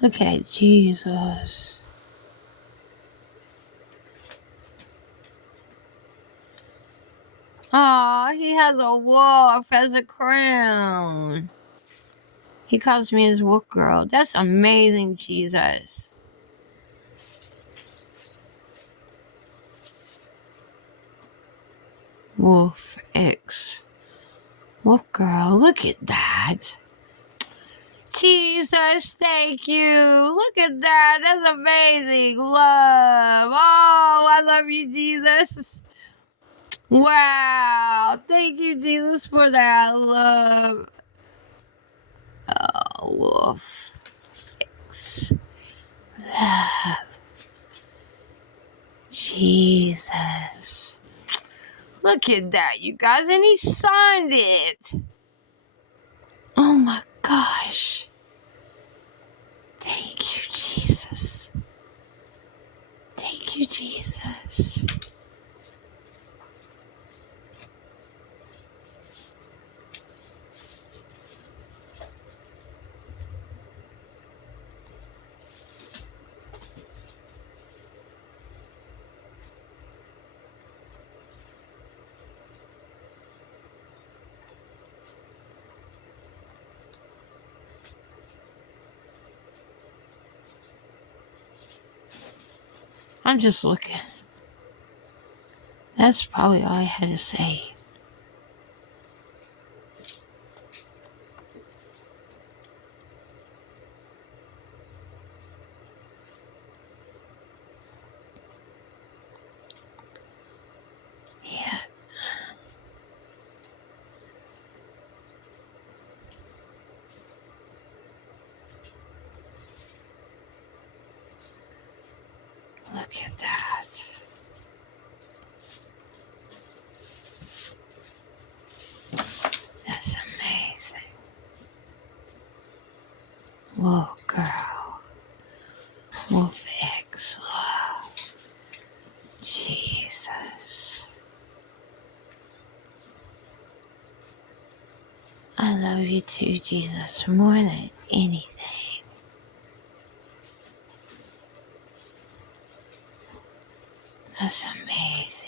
Look at Jesus. Aw, he has a wolf as a crown. He calls me his wolf girl. That's amazing, Jesus. Wolf X. Wolf girl, look at that. Jesus, thank you. Look at that. That's amazing. Love. Oh, I love you, Jesus. Wow. Thank you, Jesus, for that love. Oh, wolf. X. Love. Jesus. Look at that, you guys. And he signed it. Oh my gosh. Thank you, Jesus. Thank you, Jesus. I'm just looking. That's probably all I had to say. Yeah. Look at that. That's amazing. Whoa, girl. Wolf X love. Jesus. I love you too, Jesus, more than anything. That's amazing.